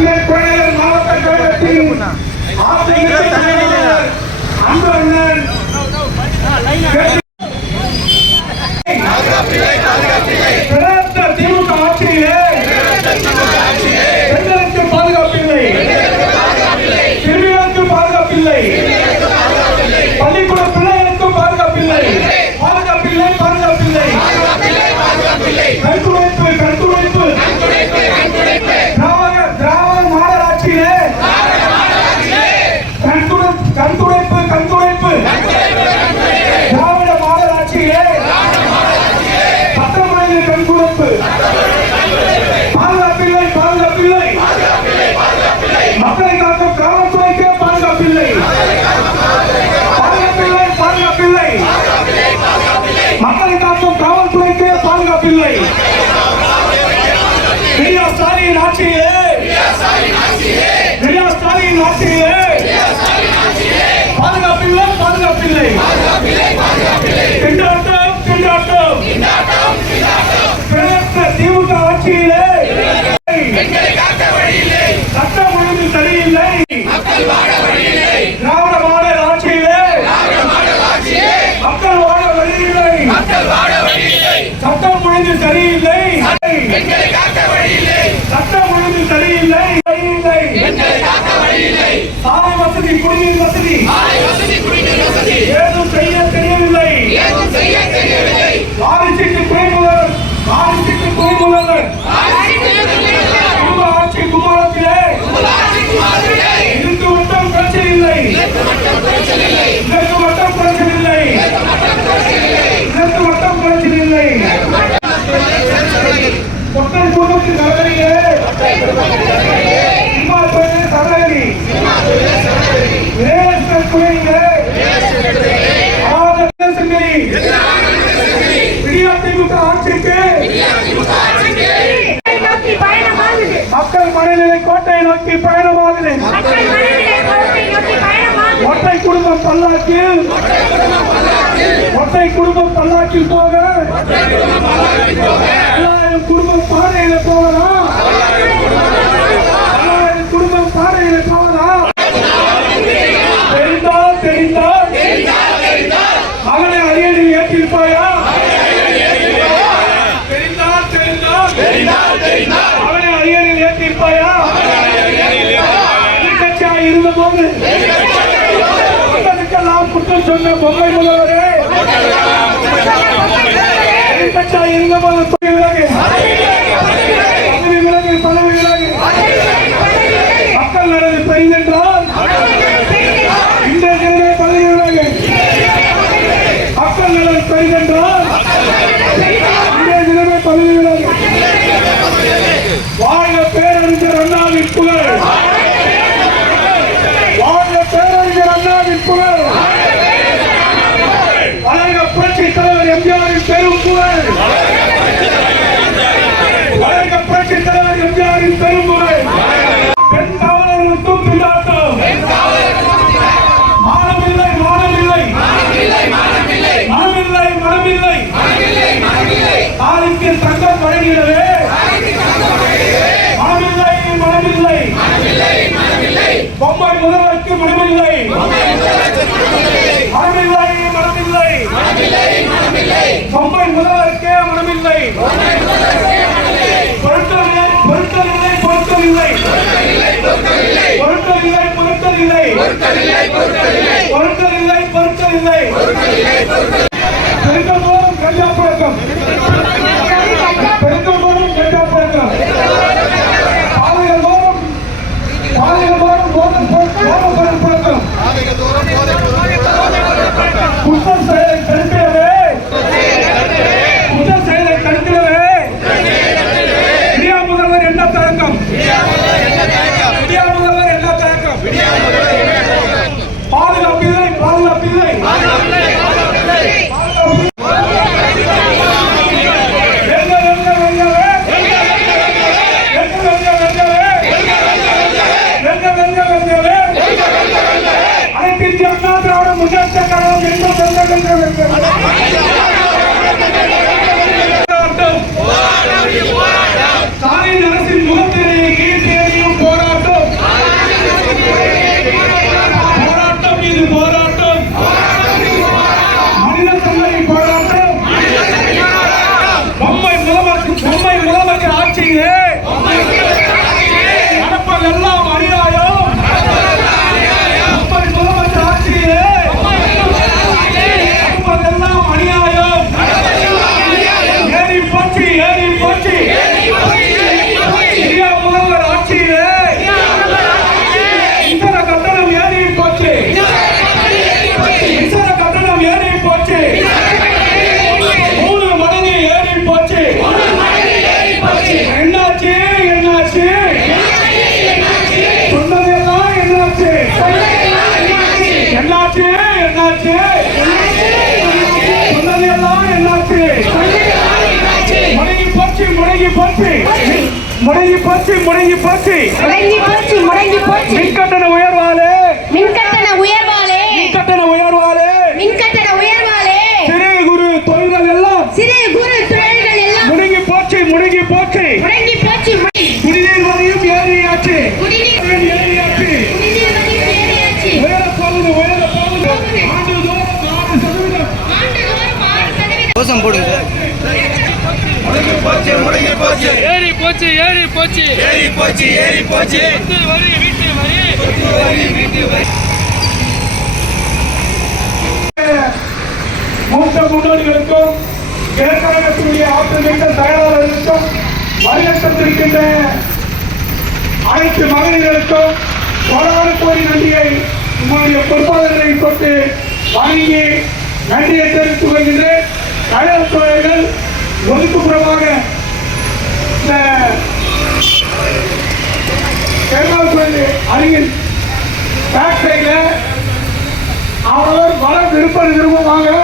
தந்தை குழந்தைகள் மாவட்ட கழகத்தின் ஆசிரியர் தலைவர் அன்பு அண்ணன் பிறந்த திமுக ஆட்சியிலே பெண்களுக்கு பாதுகாப்பில்லை சிறுமிகளுக்கு பாதுகாப்பில்லை பள்ளிக்கூட பிள்ளைகளுக்கும் பாதுகாப்பில்லை பாதுகாப்பில்லை பாதுகாப்பில்லை கருத்துழைப்பு கருத்துழைப்பு திராவிட திராவிட மாநகராட்சியிலே கண்துடை கண்துடைப்பு கண்துடைப்பு திராவிட மாநகராட்சியிலே சட்டமன்ற கண்துடைப்பு பாதுகாப்பில்லை பாதுகாப்பில்லை மக்களை காக்கும் காவல்துறைக்கே பாதுகாப்பில்லை பாதுகாப்பில்லை பாதுகாப்பில்லை மக்களை காக்கும் காவல்துறைக்கே பாதுகாப்பில்லை பெரியா ஸ்டாலின் ஆட்சியிலே. பெரியா ஸ்டாலின் ஆட்சியிலே. பாதுகாப்பில்லை பாதுகாப்பில்லை. திண்டாட்டம் திண்டாட்டம். பிறந்த திமுக ஆட்சியிலே. சட்டம் ஒழுங்கு சரியில்லை. திராவிட மாடல் ஆட்சியிலே. மக்கள் வாழ வழியில்லை. சட்டம் ஒழுங்கு சரியில்லை. சட்டம் ஒழுங்கு சரியில்லை. வழியில்லை சாலை வசதி குடிநீர் வசதி. ஏதும் செய்ய தெரியவில்லை. ஆதிசிக்கு திமுக ஆட்சிக்கு மக்கள் மனநிலை கோட்டை நோக்கி பயணமாகுது. மக்கள் மனநிலை கோட்டை நோக்கி பயணமாகுது. ஒற்றை குடும்பம் பல்லாக்கில் ஒற்றை குடும்பம் பல்லாக்கில் போக. எல்லாரும் குடும்பம் பாதையில போகலாம் எல்லாரும் குடும்பம் பாதையில போகலாம் தெரிந்தால் தெரிந்தால் மகனை அரியணையில் ஏற்றிருப்பாயா? அவனை அரியணையில் ஏற்றிருப்பாயா? எதிர்க்கட்சியா இருந்தபோது மக்களுக்கெல்லாம் குற்றம் சொன்ன பொம்மை முதல்வரே. எதிர்க்கட்சியா இருந்தபோது பதவி விலகு. பதவி விலகு பதவி விலகு. மக்கள் நலன் பெரிதென்றால் இந்த பதவி விலகு. மக்கள் நலன் பெரிதென்றால் 국회 பொம்மை முதல்வருக்கே மனமில்லை. பொருட்கள் இல்லை பொருட்கள் இல்லை பொருட்கள் இல்லை பொருட்கள் இல்லை பொருட்கள் இல்லை பொருட்கள் இல்லை Aleluia. முடங்கி போச்சு முடங்கி போச்சு. முடங்கி போச்சு முடங்கி போச்சு. மின்கட்டண உயர்வாலே மின்கட்டண உயர்வாலே மின்கட்டண உயர்வாலே மின்கட்டண உயர்வாலே சிறு குறு தொழில்கள் எல்லாம் சிறு குறு தொழில்கள் எல்லாம் முடங்கி போச்சு முடங்கி போச்சு முடங்கி போச்சு முடங்கி. குடிநீர் வரியும் ஏறியாச்சு குடிநீர் ஏறியாச்சு குடிநீர் வரி ஏறியாச்சு உயர போகுது உயர போகுது ஆண்டுதோறும் நாலு சதவீதம் ஆண்டுதோறும் ஆறு சதவீதம் கோஷம் போடுங்க ஏறி போச்சு ஏறி போச்சு. ஏறி போச்சு ஏறி போச்சு. சொத்து வரி வீட்டு வரி. மூத்த முன்னோடிகளுக்கும் ஆற்றல் மிக்க தயாராளர்களுக்கும் வரியத்திருக்கின்ற அனைத்து மகளிர்களுக்கும் கோடான கோடி நன்றியை உங்களுடைய பொறுப்பாளர்களை தொட்டு வணங்கி நன்றியை தெரிவித்துக் கொள்கின்றேன். கழகத்துறைகள் ஒதுக்குப்புறமாக விருப்ப